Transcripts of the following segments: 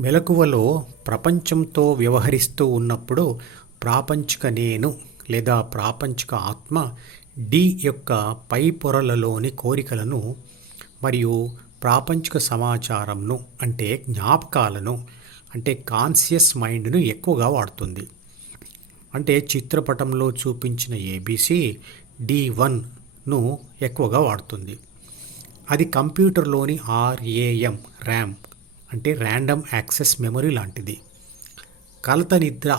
మెలకువలో ప్రపంచంతో వ్యవహరిస్తూ ఉన్నప్పుడు ప్రాపంచిక నేను లేదా ప్రాపంచిక ఆత్మ డి యొక్క పై పొరలలోని కోరికలను మరియు ప్రాపంచిక సమాచారంను అంటే జ్ఞాపకాలను అంటే కాన్షియస్ మైండ్ను ఎక్కువగా వాడుతుంది. అంటే చిత్రపటంలో చూపించిన ఏబీసీ డి వన్ను ఎక్కువగా వాడుతుంది. అది కంప్యూటర్లోని ఆర్ఏఎం ర్యామ్ అంటే ర్యాండమ్ యాక్సెస్ మెమరీ లాంటిది. కలత నిద్ర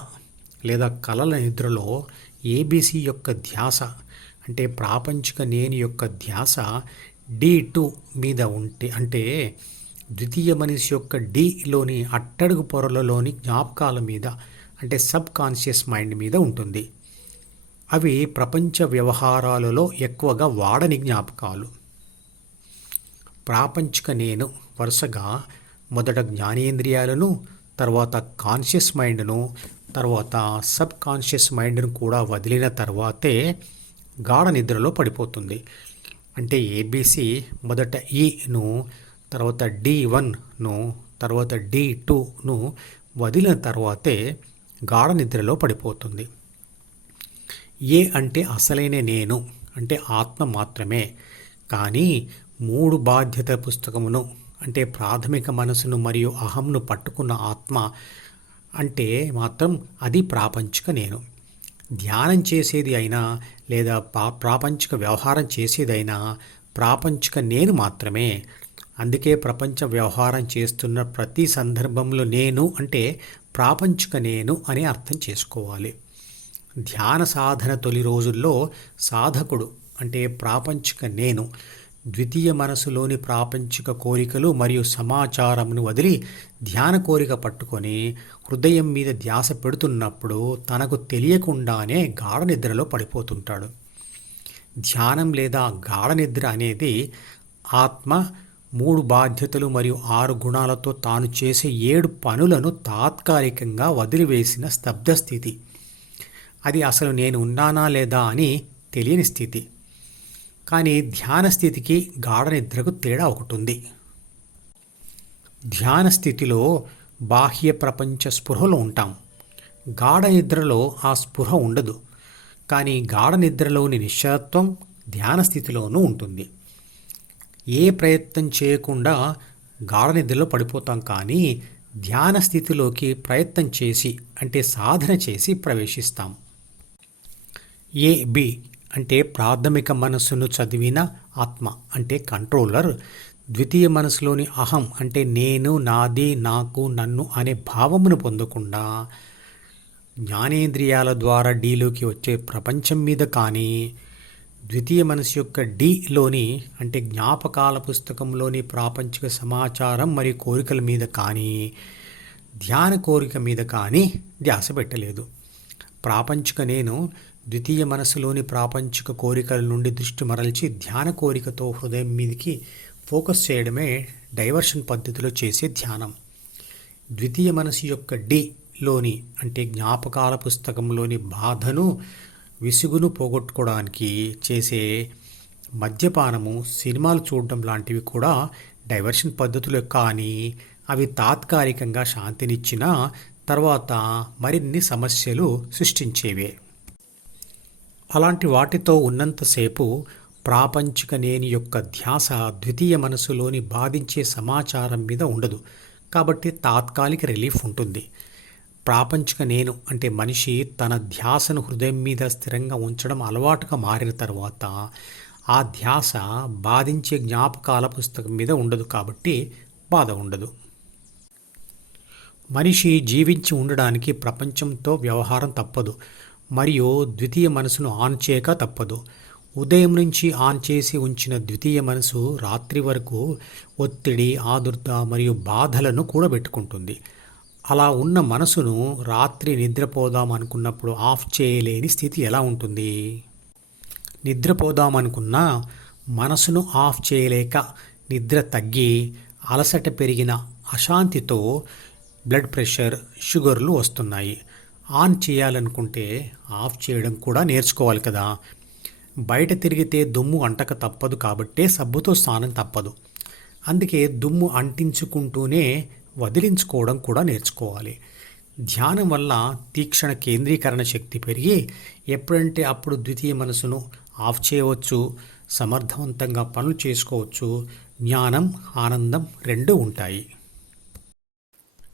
లేదా కలల నిద్రలో ఏబీసీ యొక్క ధ్యాస అంటే ప్రాపంచిక నేను యొక్క ధ్యాస డి టూ మీద ఉంటే అంటే ద్వితీయ మనిషి యొక్క డిలోని అట్టడుగు పొరలలోని జ్ఞాపకాల మీద అంటే సబ్ కాన్షియస్ మైండ్ మీద ఉంటుంది. అవి ప్రపంచ వ్యవహారాలలో ఎక్కువగా వాడని జ్ఞాపకాలు. ప్రాపంచిక నేను వరుసగా మొదట జ్ఞానేంద్రియాలను తర్వాత కాన్షియస్ మైండ్ను తర్వాత సబ్ కాన్షియస్ మైండ్ను కూడా వదిలిన తర్వాతే గాఢ నిద్రలో పడిపోతుంది. అంటే ఏబీసీ మొదట e ఈను తర్వాత డి వన్ను తర్వాత డి టూను వదిలిన తర్వాతే గాఢ నిద్రలో పడిపోతుంది. ఏ అంటే అసలైన నేను అంటే ఆత్మ మాత్రమే. కానీ మూడు బాధ్యత పుస్తకమును అంటే ప్రాథమిక మనసును మరియు అహంను పట్టుకున్న ఆత్మ అంటే మాత్రం అది ప్రాపంచిక నేను. ధ్యానం చేసేది అయినా లేదా పా ప్రాపంచిక వ్యవహారం చేసేదైనా ప్రాపంచిక నేను మాత్రమే. అందుకే ప్రపంచ వ్యవహారం చేస్తున్న ప్రతి సందర్భంలో నేను అంటే ప్రాపంచిక నేను అని అర్థం చేసుకోవాలి. ధ్యాన సాధన తొలి రోజుల్లో సాధకుడు అంటే ప్రాపంచిక నేను. ద్వితీయ మనసులోని ప్రాపంచిక కోరికలు మరియు సమాచారమును వదిలి ధ్యాన కోరిక పట్టుకొని హృదయం మీద ధ్యాస పెడుతున్నప్పుడు తనకు తెలియకుండానే గాఢ నిద్రలో పడిపోతుంటాడు. ధ్యానం లేదా గాఢ నిద్ర అనేది ఆత్మ మూడు బాధ్యతలు మరియు ఆరు గుణాలతో తాను చేసే ఏడు పనులను తాత్కాలికంగా వదిలివేసిన స్తబ్ధ స్థితి. అది అసలు నేను ఉన్నానా లేదా అని తెలియని స్థితి. కానీ ధ్యాన స్థితికి గాఢ నిద్రకు తేడా ఒకటి ఉంది ధ్యాన స్థితిలో బాహ్య ప్రపంచ స్పృహలో ఉంటాం. గాఢ నిద్రలో ఆ స్పృహ ఉండదు. కానీ గాఢ నిద్రలోని నిశ్చలత్వం ధ్యాన స్థితిలోనూ ఉంటుంది. ఏ ప్రయత్నం చేయకుండా గాఢ నిద్రలో పడిపోతాం కానీ ధ్యాన స్థితిలోకి ప్రయత్నం చేసి అంటే సాధన చేసి ప్రవేశిస్తాం. ఏ బి అంటే ప్రాథమిక మనస్సును చదివిన ఆత్మ అంటే కంట్రోలర్. ద్వితీయ మనసులోని అహం అంటే నేను నాది నాకు నన్ను అనే భావమును పొందకుండా జ్ఞానేంద్రియాల ద్వారా డీలోకి వచ్చే ప్రపంచం మీద కానీ ద్వితీయ మనసు యొక్క డీలోని అంటే జ్ఞాపకాల పుస్తకంలోని ప్రాపంచిక సమాచారం మరియు కోరికల మీద కానీ ధ్యాన కోరిక మీద కానీ ధ్యాస పెట్టలేదు. ప్రాపంచిక నేను ద్వితీయ మనసులోని ప్రాపంచిక కోరికల నుండి దృష్టి మరల్చి ధ్యాన కోరికతో హృదయం మీదకి ఫోకస్ చేయడమే డైవర్షన్ పద్ధతిలో చేసే ధ్యానం. ద్వితీయ మనసు యొక్క డిలోని అంటే జ్ఞాపకాల పుస్తకంలోని బాధను విసుగును పోగొట్టుకోవడానికి చేసే మద్యపానము సినిమాలు చూడడం లాంటివి కూడా డైవర్షన్ పద్ధతులు కానీ అవి తాత్కాలికంగా శాంతినిచ్చినా తర్వాత మరిన్ని సమస్యలు సృష్టించేవే. అలాంటి వాటితో ఉన్నంతసేపు ప్రాపంచిక నేని యొక్క ధ్యాస ద్వితీయ మనసులోని బాధించే సమాచారం మీద ఉండదు. కాబట్టి తాత్కాలిక రిలీఫ్ ఉంటుంది. ప్రాపంచిక నేను అంటే మనిషి తన ధ్యాసను హృదయం మీద స్థిరంగా ఉంచడం అలవాటుగా మారిన తర్వాత ఆ ధ్యాస బాధించే జ్ఞాపకాల పుస్తకం మీద ఉండదు కాబట్టి బాధ ఉండదు. మనిషి జీవించి ఉండడానికి ప్రపంచంతో వ్యవహారం తప్పదు. మరియు ద్వితీయ మనసును ఆన్ చేయక తప్పదు. ఉదయం నుంచి ఆన్ చేసి ఉంచిన ద్వితీయ మనసు రాత్రి వరకు ఒత్తిడి ఆదుర్త మరియు బాధలను కూడబెట్టుకుంటుంది. అలా ఉన్న మనసును రాత్రి నిద్రపోదాం అనుకున్నప్పుడు ఆఫ్ చేయలేని స్థితి ఎలా ఉంటుంది? నిద్రపోదాం అనుకున్నా మనసును ఆఫ్ చేయలేక నిద్ర తగ్గి అలసట పెరిగిన అశాంతితో బ్లడ్ ప్రెషర్ షుగర్లు వస్తున్నాయి. ఆన్ చేయాలనుకుంటే ఆఫ్ చేయడం కూడా నేర్చుకోవాలి కదా. బయట తిరిగితే దుమ్ము అంటక తప్పదు కాబట్టే సబ్బుతో స్నానం తప్పదు. అందుకే దుమ్ము అంటించుకుంటూనే వదిలించుకోవడం కూడా నేర్చుకోవాలి. ధ్యానం వల్ల తీక్షణ కేంద్రీకరణ శక్తి పెరిగి ఎప్పుడంటే అప్పుడు ద్వితీయ మనసును ఆఫ్ చేయవచ్చు సమర్థవంతంగా పనులు చేసుకోవచ్చు జ్ఞానం ఆనందం రెండూ ఉంటాయి.